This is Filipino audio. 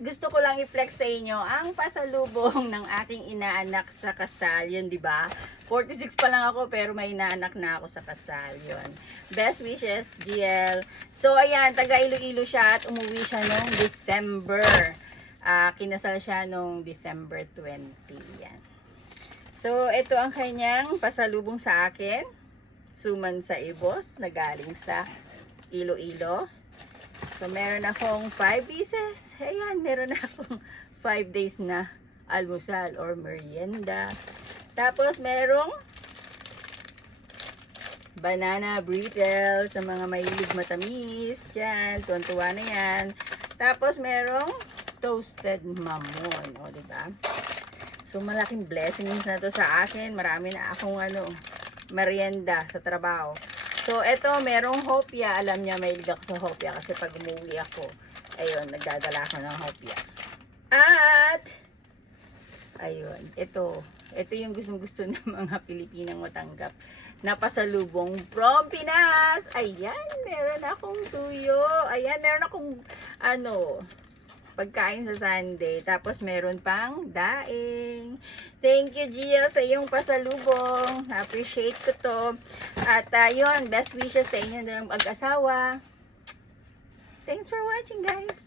Gusto ko lang i-flex sa inyo ang pasalubong ng aking inaanak sa kasal. Yun, di ba? 46 pa lang ako pero may inaanak na ako sa kasal. Yun. Best wishes, GL. So, ayan, taga Iloilo siya at umuwi siya noong December. Kinasal siya noong December 20. Yan. So, ito ang kanyang pasalubong sa akin. Suman sa Ibos na galing sa Iloilo. So, meron akong 5 pieces. Ayan, meron akong 5 days na almusal or merienda. Tapos, merong banana brittle sa mga mahilig matamis. Diyan, tuwan-tuwa na yan. Tapos, merong toasted mamon. O, diba? So, malaking blessings na to sa akin. Marami na akong merienda sa trabaho. So, ito, merong hopya. Alam niya, may hilig ako sa hopya kasi pag umuwi ako, ayun, nagdadala ako ng hopya. At, ayun, ito yung gustong-gusto ng mga Pilipinang matanggap na pasalubong from Pinas. Ayan, meron akong tuyo. Ayan, meron akong, pagkain sa Sunday. Tapos meron pang daing. Thank you, Gia, sa iyong pasalubong. Appreciate ko to. At yun, best wishes sa inyo ng mag-asawa. Thanks for watching, guys.